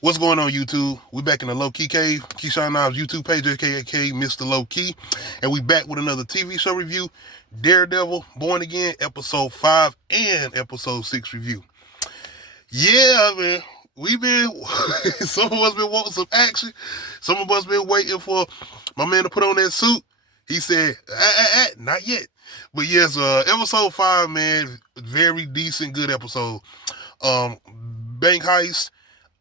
What's going on, YouTube? We back in the Low Key Cave, Keyshawn Knobs YouTube page, aka Mr. Low Key, and we back with another TV show review, Daredevil, Born Again, episode 5 and episode 6 review. Yeah, man, we been, some of us been wanting some action, some of us been waiting for my man to put on that suit. He said, not yet. But yes, episode 5, man, very decent, good episode. Bank heist,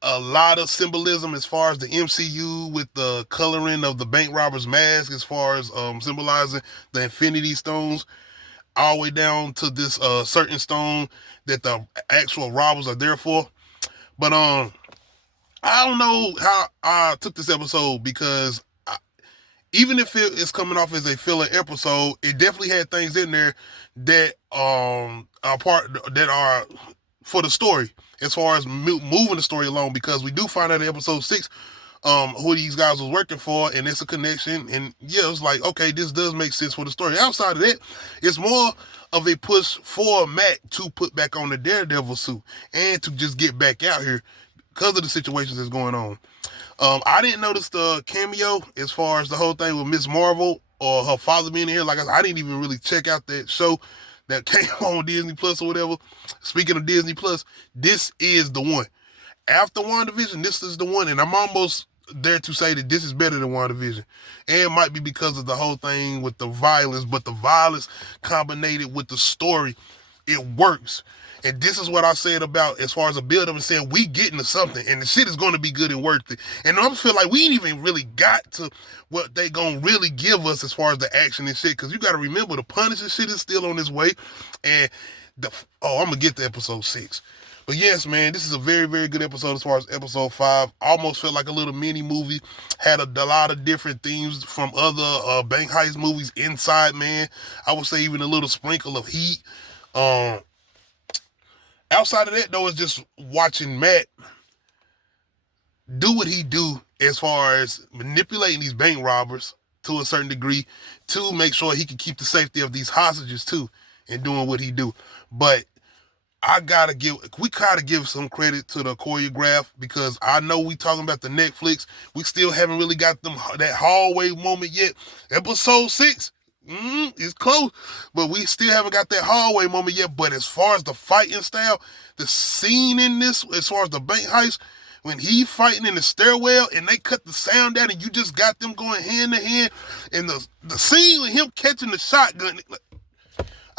a lot of symbolism as far as the MCU with the coloring of the bank robber's mask, as far as symbolizing the Infinity Stones, all the way down to this certain stone that the actual robbers are there for. But I don't know how I took this episode because even if it is coming off as a filler episode, it definitely had things in there that are for the story, as far as moving the story along, because we do find out in episode 6 who these guys was working for, and it's a connection, and yeah, it's like, okay, this does make sense for the story. Outside of that, it's more of a push for Matt to put back on the Daredevil suit and to just get back out here because of the situations that's going on. I didn't notice the cameo as far as the whole thing with Miss Marvel or her father being here. Like I didn't even really check out that show that came on Disney Plus or whatever. Speaking of Disney Plus, this is the one. After WandaVision, this is the one, and I'm almost there to say that this is better than WandaVision. And it might be because of the whole thing with the violence, but the violence combined with the story, it works. And this is what I said about as far as a build-up and saying we getting to something, and the shit is going to be good and worth it. And I feel like we ain't even really got to what they gonna really give us as far as the action and shit, because you got to remember the Punisher shit is still on its way. And I'm gonna get to episode 6. But yes, man, this is a very, very good episode as far as episode 5. Almost felt like a little mini movie. Had a lot of different themes from other bank heist movies inside, man. I would say even a little sprinkle of heat. Outside of that, though, it's just watching Matt do what he do as far as manipulating these bank robbers to a certain degree to make sure he can keep the safety of these hostages too, and doing what he do. But we gotta give some credit to the choreograph, because I know we talking about the Netflix. We still haven't really got that hallway moment yet. Episode 6. It's close, but we still haven't got that hallway moment yet. But as far as the fighting style, the scene in this, as far as the bank heist, when he fighting in the stairwell and they cut the sound down and you just got them going hand to hand, and the scene with him catching the shotgun.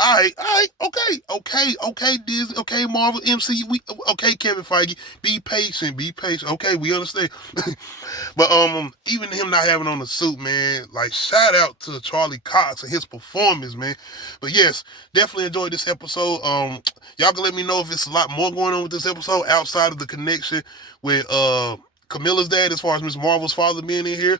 All right, okay, Disney, okay, Marvel, MCU, okay, Kevin Feige, be patient, okay, we understand. But even him not having on the suit, man, like, shout out to Charlie Cox and his performance, man. But yes, definitely enjoyed this episode. Y'all can let me know if it's a lot more going on with this episode outside of the connection with Camilla's dad, as far as Miss Marvel's father being in here.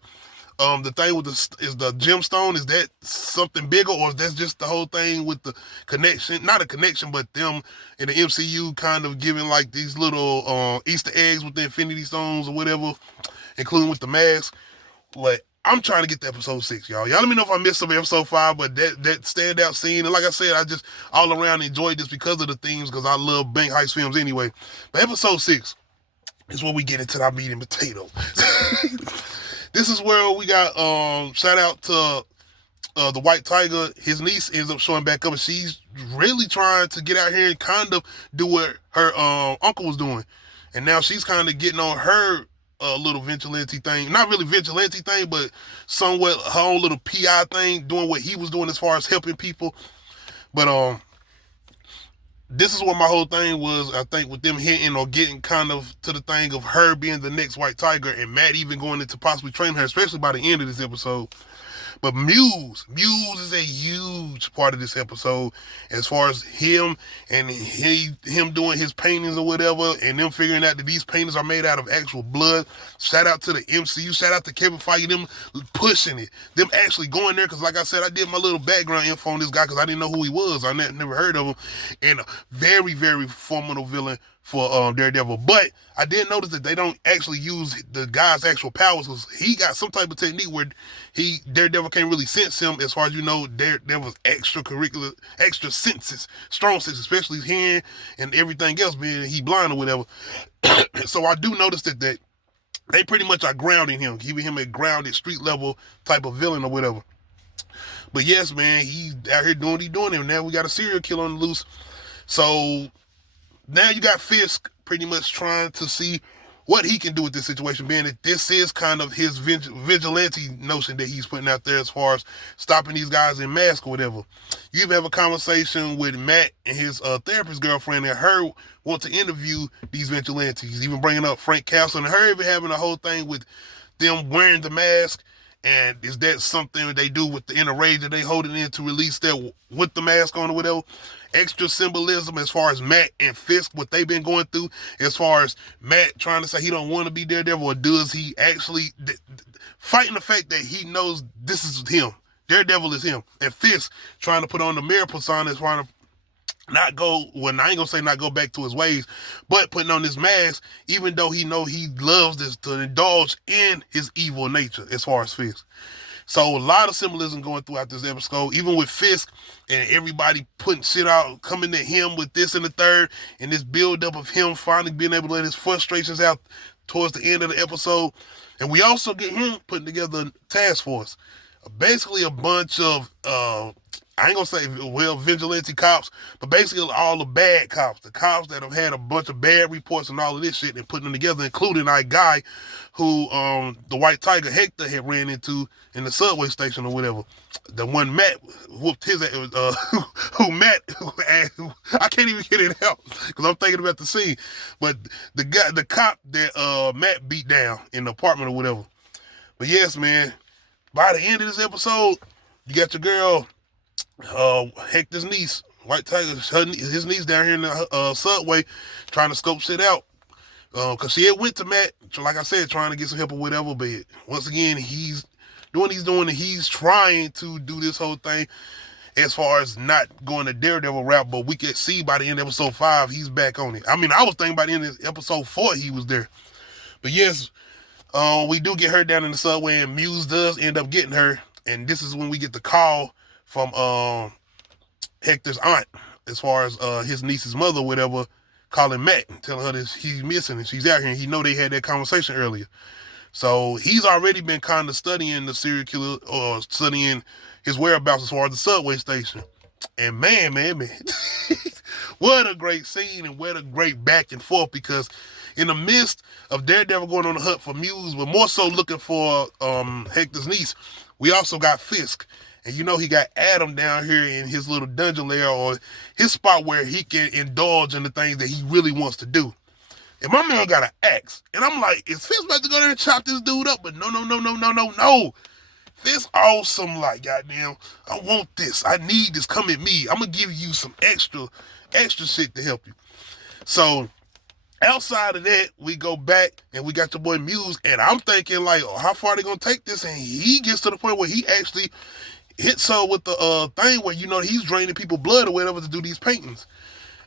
The thing with is the gemstone, is that something bigger, or is that just the whole thing with the connection? Not a connection, but them in the MCU kind of giving like these little Easter eggs with the Infinity Stones or whatever, including with the mask. Like, I'm trying to get to episode 6, y'all. Y'all let me know if I missed some episode 5, but that standout scene, and like I said, I just all around enjoyed this because of the themes, because I love bank heist films anyway. But episode 6 is where we get into our meat and potato. This is where we got shout out to the White Tiger. His niece ends up showing back up, and she's really trying to get out here and kind of do what her uncle was doing. And now she's kind of getting on her little vigilante thing. Not really vigilante thing, but somewhat her own little PI thing, doing what he was doing as far as helping people. But this is what my whole thing was, I think, with them hitting or getting kind of to the thing of her being the next White Tiger, and Matt even going into possibly training her, especially by the end of this episode. But Muse is a huge part of this episode, as far as him and him doing his paintings or whatever, and them figuring out that these paintings are made out of actual blood. Shout out to the MCU, shout out to Kevin Feige, them pushing it, them actually going there, because like I said, I did my little background info on this guy because I didn't know who he was. I never heard of him, and a very, very formidable villain for Daredevil. But I did notice that they don't actually use the guy's actual powers, because he got some type of technique where Daredevil can't really sense him. As far as you know, Daredevil's extra senses, strong senses, especially his hearing and everything else, being he blind or whatever. So I do notice that they pretty much are grounding him, keeping him a grounded street level type of villain or whatever. But yes, man, he's out here doing what he's doing, and now we got a serial killer on the loose. So now you got Fisk pretty much trying to see what he can do with this situation, being that this is kind of his vigilante notion that he's putting out there as far as stopping these guys in masks or whatever. You even have a conversation with Matt and his therapist girlfriend, and her want to interview these vigilantes, even bringing up Frank Castle, and her even having a whole thing with them wearing the mask. And is that something they do with the inner rage that they hold it in to release that with the mask on or whatever? Extra symbolism as far as Matt and Fisk, what they've been going through, as far as Matt trying to say he don't want to be Daredevil, or does he actually fighting the fact that he knows this is him. Daredevil is him. And Fisk trying to put on the mirror persona, trying to not go, well, I ain't gonna say not go back to his ways, but putting on this mask, even though he know he loves this, to indulge in his evil nature as far as Fisk. So a lot of symbolism going throughout this episode, even with Fisk and everybody putting shit out, coming to him with this and the third, and this build up of him finally being able to let his frustrations out towards the end of the episode. And we also get him putting together a task force. Basically a bunch of, I ain't gonna say, well, vigilante cops, but basically all the bad cops, the cops that have had a bunch of bad reports and all of this shit, and putting them together, including our guy who the White Tiger Hector had ran into in the subway station or whatever. The one Matt whooped his ass, I can't even get it out because I'm thinking about the scene. But the cop that Matt beat down in the apartment or whatever. But yes, man, by the end of this episode, you got your girl, Hector's niece, White Tiger, his niece down here in the subway, trying to scope shit out. Cause she had went to Matt, like I said, trying to get some help or whatever. But once again, he's doing what he's doing, and he's trying to do this whole thing as far as not going the Daredevil route. But we can see by the end of episode 5, he's back on it. I mean, I was thinking by the end of episode 4, he was there. But yes, we do get her down in the subway, and Muse does end up getting her. And this is when we get the call from Hector's aunt, as far as his niece's mother, whatever, calling Matt and telling her that he's missing and she's out here. And he know they had that conversation earlier. So he's already been kind of studying the serial killer, or studying his whereabouts as far as the subway station. And man, what a great scene, and what a great back and forth, because in the midst of Daredevil going on the hunt for Muse, but more so looking for Hector's niece, we also got Fisk. And you know he got Adam down here in his little dungeon lair, or his spot where he can indulge in the things that he really wants to do. And my man got an axe. And I'm like, is Fisk about to go there and chop this dude up? But no. Fisk awesome, like, goddamn, I want this. I need this. Come at me. I'm going to give you some extra shit to help you. So outside of that, we go back and we got your boy Muse. And I'm thinking, like, how far are they going to take this? And he gets to the point where he actually hits her with the thing where, you know, he's draining people's blood or whatever to do these paintings.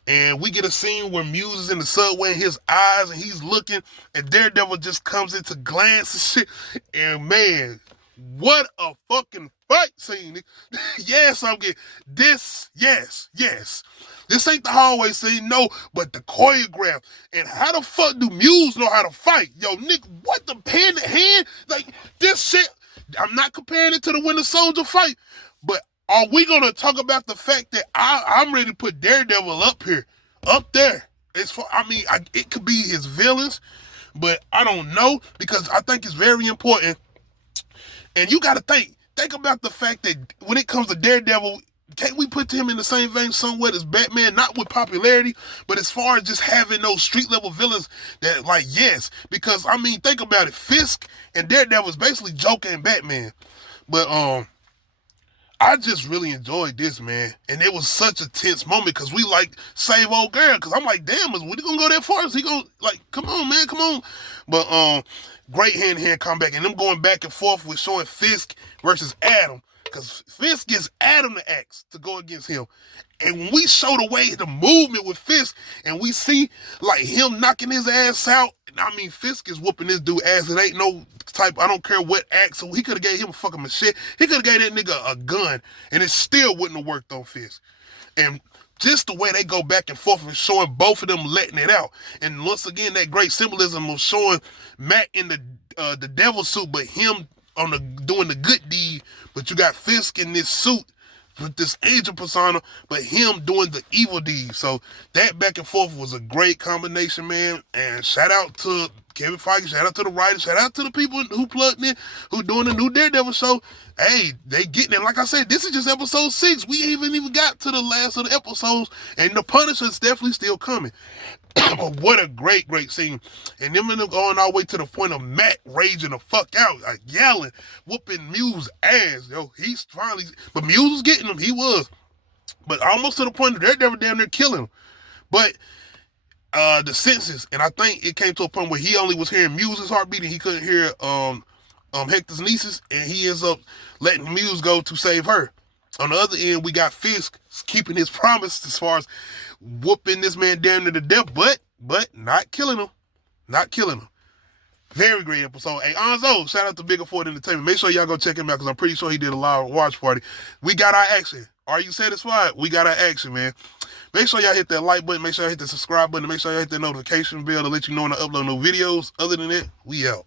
And we get a scene where Muse is in the subway, and his eyes, and he's looking, and Daredevil just comes in to glance and shit. And man, what a fucking fight scene. Yes, I'm getting this. Yes. This ain't the hallway scene, no, but the choreograph. And how the fuck do Muse know how to fight? Yo, Nick, what the hand to hand? Like, this shit, I'm not comparing it to the Winter Soldier fight, but are we going to talk about the fact that I'm ready to put Daredevil up there? It could be his villains, but I don't know, because I think it's very important. And you got to think about the fact that when it comes to Daredevil, can't we put him in the same vein somewhat as Batman? Not with popularity, but as far as just having those street level villains that, like, yes. Because, I mean, think about it. Fisk and Daredevil is basically Joker and Batman. But, I just really enjoyed this, man. And it was such a tense moment, because we like save old girl. Because I'm like, damn, is Woody going to go that far? Is he going to, like, come on, man, come on. But great hand-to-hand comeback. And them going back and forth with showing Fisk versus Adam. Because Fisk gives Adam the axe to go against him. And when we show the movement with Fisk, and we see, like, him knocking his ass out, I mean, Fisk is whooping this dude ass. It ain't no type, I don't care what axe. So he could have gave him a fucking machete. He could have gave that nigga a gun, and it still wouldn't have worked on Fisk. And just the way they go back and forth and showing both of them letting it out. And once again, that great symbolism of showing Matt in the the devil suit, but him on the doing the good deed. But you got Fisk in this suit with this angel persona, but him doing the evil deed. So that back and forth was a great combination, man. And shout out to Kevin Feige, shout out to the writers, shout out to the people who plugged in, who doing the new Daredevil show. Hey, they getting it. Like I said, this is just episode 6. We ain't even got to the last of the episodes, and the Punisher's definitely still coming. But what a great scene. And them going all the way to the point of Matt raging the fuck out, like yelling, whooping Mew's ass. Yo, he's finally, but Mew was getting him. He was. But almost to the point that they're damn near killing him. But the senses, and I think it came to a point where he only was hearing Mew's heartbeat and he couldn't hear Hector's nieces, and he ends up letting Muse go to save her. On the other end, we got Fisk keeping his promise as far as whooping this man down to the death, but not killing him. Not killing him. Very great episode. Hey, Anzo, shout out to Bigger Ford Entertainment. Make sure y'all go check him out because I'm pretty sure he did a live watch party. We got our action. Are you satisfied? We got our action, man. Make sure y'all hit that like button. Make sure y'all hit the subscribe button. Make sure y'all hit that notification bell to let you know when I upload new videos. Other than that, we out.